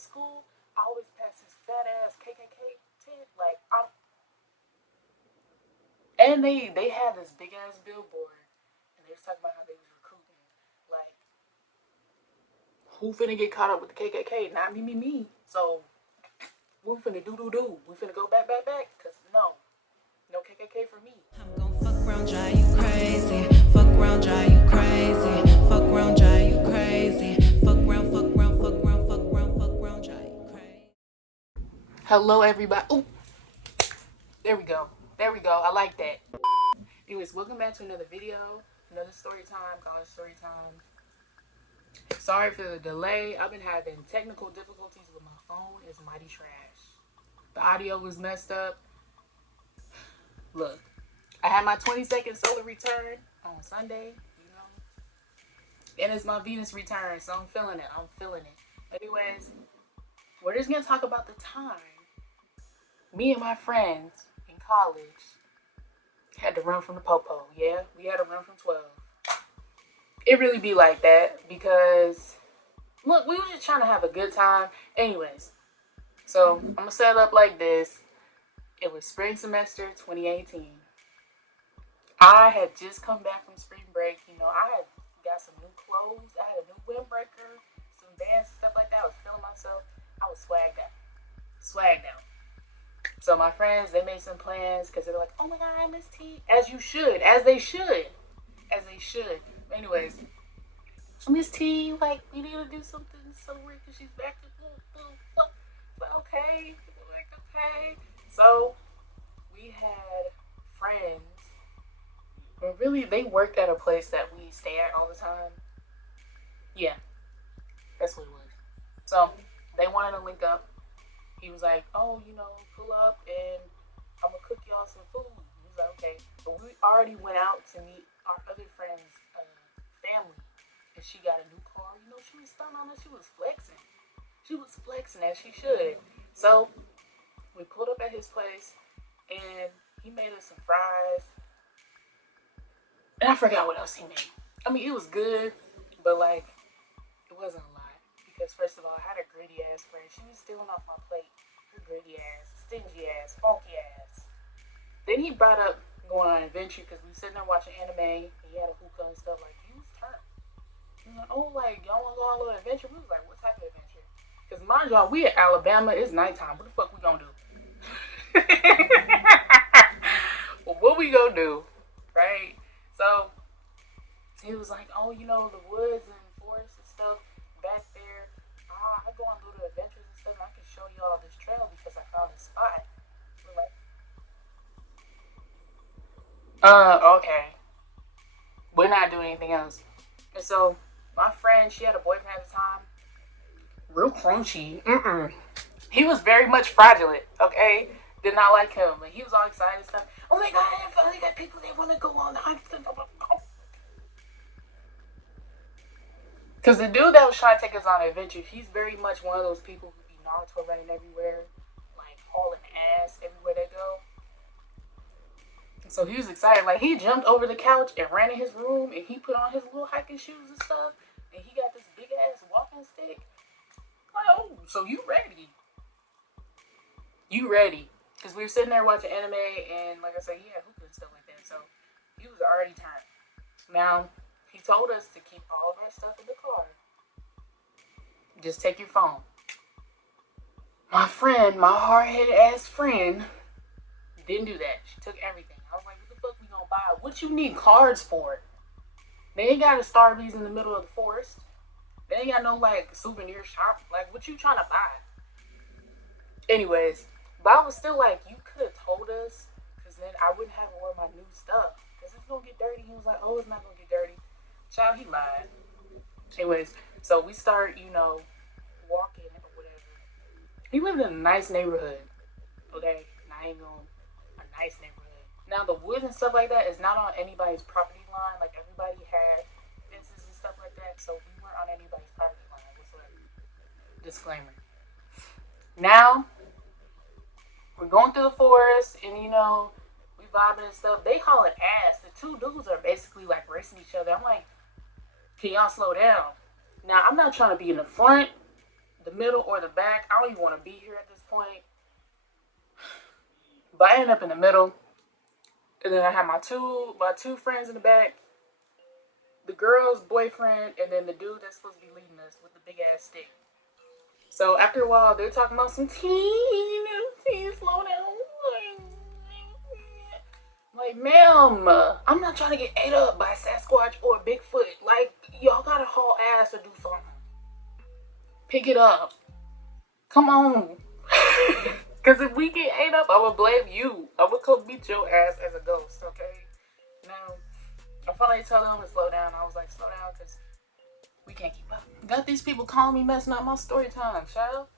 at school, I always pass this fat ass KKK tent. Like, and they had this big ass billboard, and they was talking about how they was recruiting. Like, who finna get caught up with the KKK? Not me. So, we finna do. We finna go back. Cause no KKK for me. I'm gon' fuck around, drive you crazy. Fuck around, drive you crazy. Fuck around, drive you crazy. Fuck around, drive you crazy. Hello, everybody. Ooh, there we go. I like that. Anyways, welcome back to another video, another story time, college story time. Sorry for the delay. I've been having technical difficulties with my phone. It's mighty trash. The audio was messed up. Look, I had my 22nd solar return on Sunday, and it's my Venus return, so I'm feeling it. Anyways, we're just gonna talk about the time me and my friends in college had to run from the popo. Yeah, we had to run from 12. It really be like that because, look, we were just trying to have a good time. Anyways, so I'm gonna set it up like this. It was spring semester 2018. I had just come back from spring break. I had got some new clothes. I had a new windbreaker, some bands and stuff like that. I was feeling myself. I was swagged out. So my friends, they made some plans because they were like, oh my God, I miss T. As they should. Anyways, Miss T, like, we need to do something so weird because she's back to but okay. So we had friends. But really, they worked at a place that we stay at all the time. Yeah, that's what it was. So they wanted to link up. He was like, oh, pull up and I'm going to cook y'all some food. He was like, okay. But we already went out to meet our other friend's family. And she got a new car. She was stunning on us. She was flexing. As she should. So we pulled up at his place and he made us some fries. And I forgot what else he made. I mean, it was good, but like, it wasn't a lot. Because first of all, I had a greedy ass friend. She was stealing off my plate. Her greedy ass, stingy ass, funky ass. Then he brought up going on an adventure because we were sitting there watching anime. And he had a hookah and stuff. Like, he was turned. He was like, oh, like, y'all want to go on a little adventure? We was like, what type of adventure? Because mind y'all, we at Alabama. It's nighttime. What the fuck we gonna do? Well, what we gonna do? Right? So he was like, oh, the woods and forests and stuff back there. I go on little adventures and stuff, and I can show you all this trail because I found this spot. We're like, okay. We're not doing anything else. And so my friend, she had a boyfriend at the time. Real crunchy. He was very much fraudulent, okay? Did not like him. But he was all excited and stuff. Oh my God, I finally got people that want to go on the hunt. Because the dude that was trying to take us on an adventure, he's very much one of those people who be Naruto running everywhere, like hauling ass everywhere they go. So he was excited. Like, he jumped over the couch and ran in his room, and he put on his little hiking shoes and stuff, and he got this big ass walking stick. Like, oh, so you ready? Because we were sitting there watching anime, and like I said, he had hookah and stuff like that, so he was already turned. Now, he told us to keep all of our stuff in the car. Just take your phone. My friend, my hard-headed ass friend, didn't do that. She took everything. I was like, what the fuck we gonna buy? What you need cards for? They ain't got a Starbucks in the middle of the forest. They ain't got no, like, souvenir shop. Like, what you trying to buy? Anyways, but I was still like, you could have told us, because then I wouldn't have to wear my new stuff. Because it's gonna get dirty. He was like, oh, it's not gonna get dirty. Child, he lied. Anyways, so we start, walking or whatever. He lived in a nice neighborhood. Okay? Not even a nice neighborhood. Now, the woods and stuff like that is not on anybody's property line. Like, everybody had fences and stuff like that. So we weren't on anybody's property line whatsoever. Disclaimer. Now, we're going through the forest and, we vibing and stuff. They hauling ass. The two dudes are basically, like, racing each other. I'm like, can y'all slow down? Now, I'm not trying to be in the front the middle or the back. I don't even want to be here at this point. But I ended up in the middle. And then I had my two friends in the back. The girl's boyfriend, and then the dude that's supposed to be leading us with the big ass stick. So after a while, they're talking about some teen, slow down. Like, ma'am, I'm not trying to get ate up by a Sasquatch or a Bigfoot. Like, y'all gotta haul ass or do something. Pick it up. Come on. Because if we get ate up, I would blame you. I would come beat your ass as a ghost, okay? Now, I finally told them to slow down. I was like, slow down, because we can't keep up. Got these people calling me, messing up my story time, child.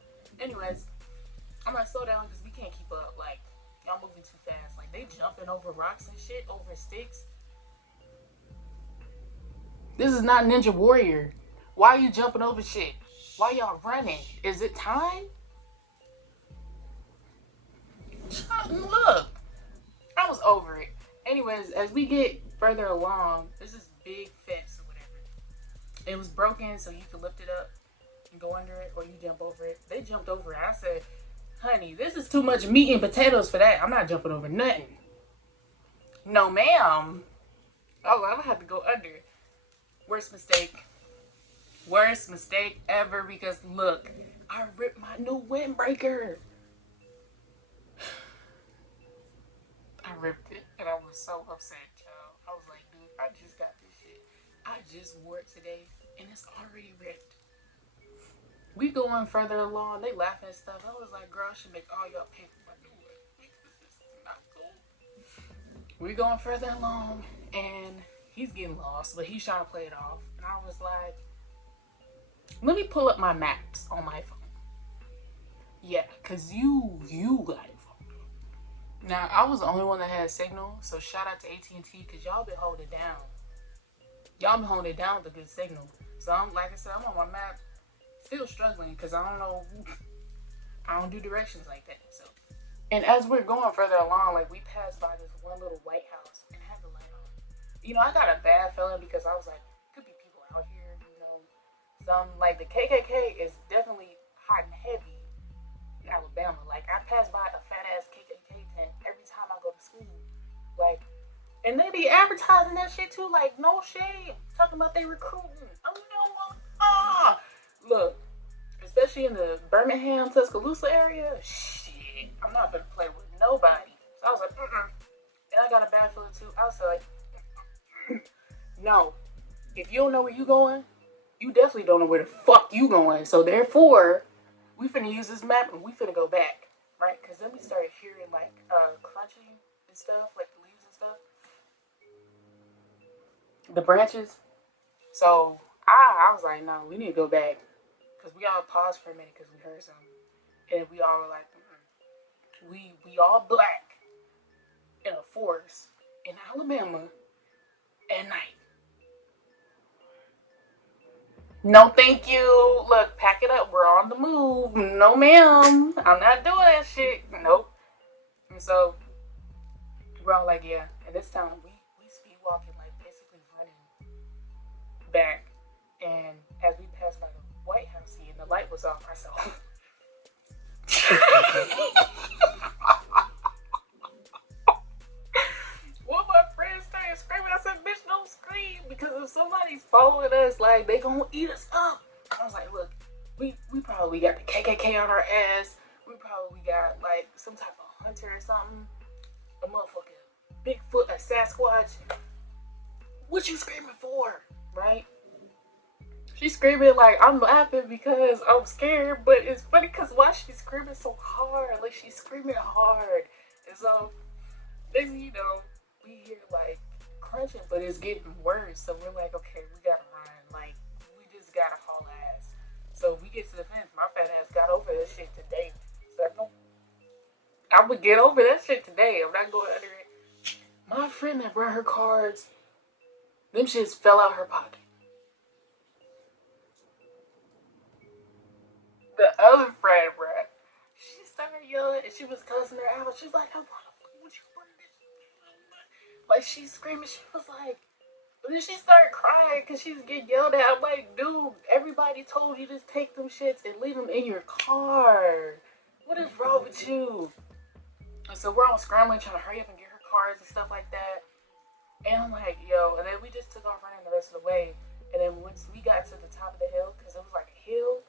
Anyways, I'm like, slow down, because we can't keep up. Like, y'all moving too fast. Like, they jumping over rocks and shit, over sticks. This is not Ninja Warrior. Why are you jumping over shit? Why y'all running? Is it time? Look, I was over it. Anyways, as we get further along, there's this big fence or whatever. It was broken, so you could lift it up and go under it, or you jump over it. They jumped over it. I said, honey, this is too much meat and potatoes for that. I'm not jumping over nothing. No, ma'am. Oh, I'm gonna have to go under. Worst mistake ever, because look, I ripped my new windbreaker. I ripped it, and I was so upset, y'all. I was like, dude, I just got this shit. I just wore it today, and it's already ripped. We going further along. They laughing and stuff. I was like, girl, I should make all y'all pay for my new one. This is not cool. We going further along, and he's getting lost, but he's trying to play it off. And I was like, let me pull up my maps on my phone. Yeah, because you got it. Now, I was the only one that had signal, so shout out to AT&T, because y'all been holding it down. Y'all been holding it down with a good signal. So, I'm like I said, I'm on my map, still struggling, because I don't do directions like that. So, and as we're going further along, like, we passed by this one little white house and had the light on. You know, I got a bad feeling, because I was like, could be people out here, you know. Some, like, the KKK is definitely hot and heavy in Alabama. Like, I pass by a fat ass KKK tent every time I go to school. Like, and they be advertising that shit too. Like, no shade. Talking about they recruiting. Oh no, look, especially in the Birmingham, Tuscaloosa area. Shit, I'm not gonna play with nobody. So I was like, and I got a bad feeling too. I was like, no. If you don't know where you going, you definitely don't know where the fuck you going. So therefore, we finna use this map and we finna go back, right? Because then we started hearing like crunching and stuff, like the leaves and stuff, the branches. So I was like, no, we need to go back, because we all paused for a minute because we heard something, and we all were like, we all black in a forest in Alabama at night. No, thank you. Look, pack it up. We're on the move. No, ma'am. I'm not doing that shit. Nope. And so we're all like, yeah. And this time we speed walking, like basically running back. And as we passed by the White House, and the light was off, I said, well, my friends started screaming. I said, bitch, don't scream, because if somebody's following us, like, they gonna eat us up. I was like, look, we probably got the KKK on our ass. We probably got like some type of hunter or something. A motherfucking Bigfoot, a Sasquatch. What you screaming for, right? She's screaming like, I'm laughing because I'm scared, but it's funny because why she's screaming so hard? Like, she's screaming hard. And so, next thing you know, we hear like crunching, but it's getting worse. So we're like, okay, we gotta run. Like, we just gotta haul ass. So we get to the fence. My fat ass got over this shit today. So I would get over that shit today. I'm not going under it. My friend that brought her cards, them shits fell out her pocket. The other friend, bruh, she started yelling and she was cussing her out. She's like, I wanna fuck with you, bring this. Like, she's screaming. She was like, But then she started crying because she's getting yelled at. I'm like, dude, everybody told you to take them shits and leave them in your car. What is wrong with you? And so we're all scrambling, trying to hurry up and get her cars and stuff like that. And I'm like, yo, and then we just took off running the rest of the way. And then once we got to the top of the hill, because it was like a hill,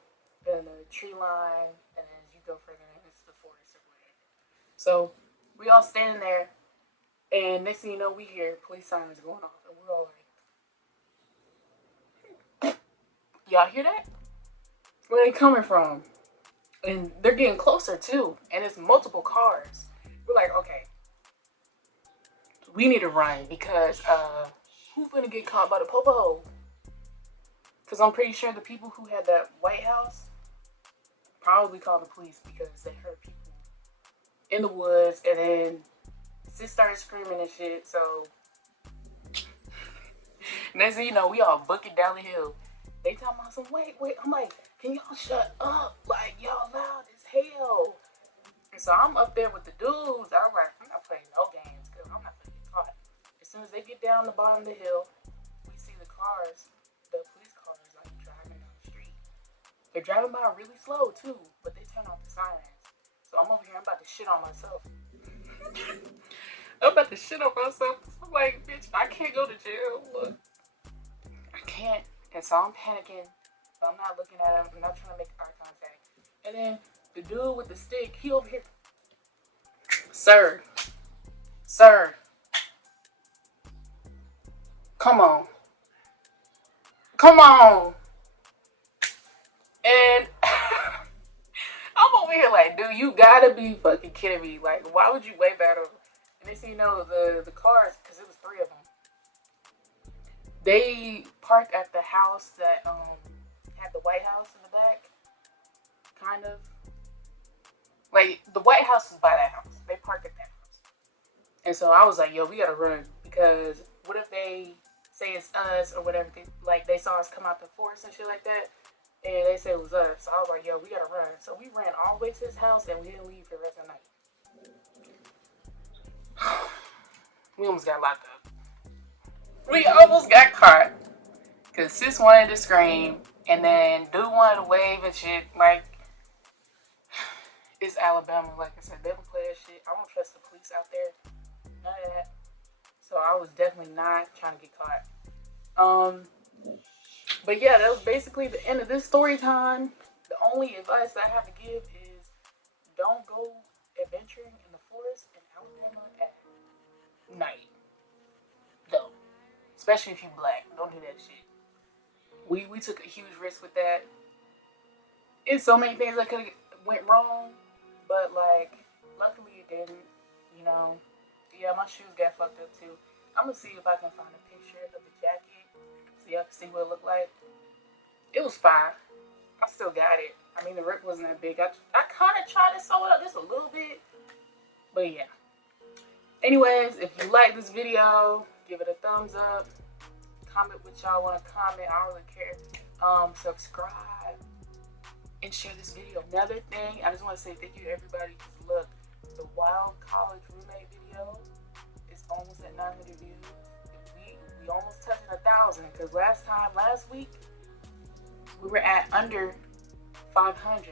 and a tree line, and then as you go further in, it's the forest or whatever. So we all standing there, and next thing you know, we hear police sirens going off, and we're all like, y'all hear that? Where they coming from? And they're getting closer too, and it's multiple cars. We're like, okay, we need to run because who's gonna get caught by the popo? Because I'm pretty sure the people who had that White House probably called the police because they heard people in the woods, and then sis started screaming and shit. So next thing you know, we all booking down the hill. They talking about some wait. I'm like, can y'all shut up? Like, y'all loud as hell. And so I'm up there with the dudes. I'm like, I'm not playing no games because I'm not gonna get caught. As soon as they get down the bottom of the hill, we see the cars, the police cars, like driving down the street. They're driving by really slow too, but they turn off the sirens. So I'm over here, I'm about to shit on myself. I'm about to shit on myself. I'm like, bitch, I can't go to jail. Look, I can't. And so I'm panicking, but I'm not looking at him. I'm not trying to make eye contact. And then the dude with the stick, he over here. Sir, come on. And I'm over here like, dude, you gotta be fucking kidding me. Like, why would you wave at him? And they say, you know, the cars, because it was 3 of them. They parked at the house that had the White House in the back, kind of. Like, the White House was by that house. They parked at that house. And so I was like, yo, we gotta run, because what if they say it's us or whatever? They saw us come out the forest and shit like that, and they said it was us. So I was like, yo, we gotta run. So we ran all the way to his house, and we didn't leave for the rest of the night. We almost got locked up. We almost got caught because sis wanted to scream, and then dude wanted to wave and shit. Like, it's Alabama. Like I said, they don't play that shit. I don't trust the police out there. None of that. So I was definitely not trying to get caught. But yeah, that was basically the end of this story time. The only advice I have to give is don't go adventuring in the forest in Alabama at night. Don't. Especially if you're black. Don't do that shit. We took a huge risk with that. It's so many things that could have went wrong, but like, luckily it didn't, you know. Yeah, my shoes got fucked up too. I'm gonna see if I can find a picture of the jacket so y'all can see what it looked like. It was fine. I still got it. I mean, the rip wasn't that big. I kind of tried to sew it up just a little bit, but yeah. Anyways, if you like this video, give it a thumbs up. Comment what y'all want to comment. I don't really care. Subscribe and share this video. Another thing, I just want to say thank you to everybody. Just look, the Wild College Roommate video is almost at 900 views. We almost touched 1,000 because last week we were at under 500.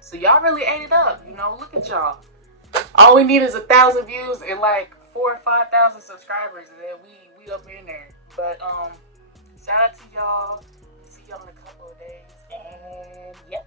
So y'all really ate it up. You know, look at y'all. All we need is 1,000 views and like 4,000 or 5,000 subscribers, and then we up in there. But shout out to y'all. See y'all in a couple of days. And yep.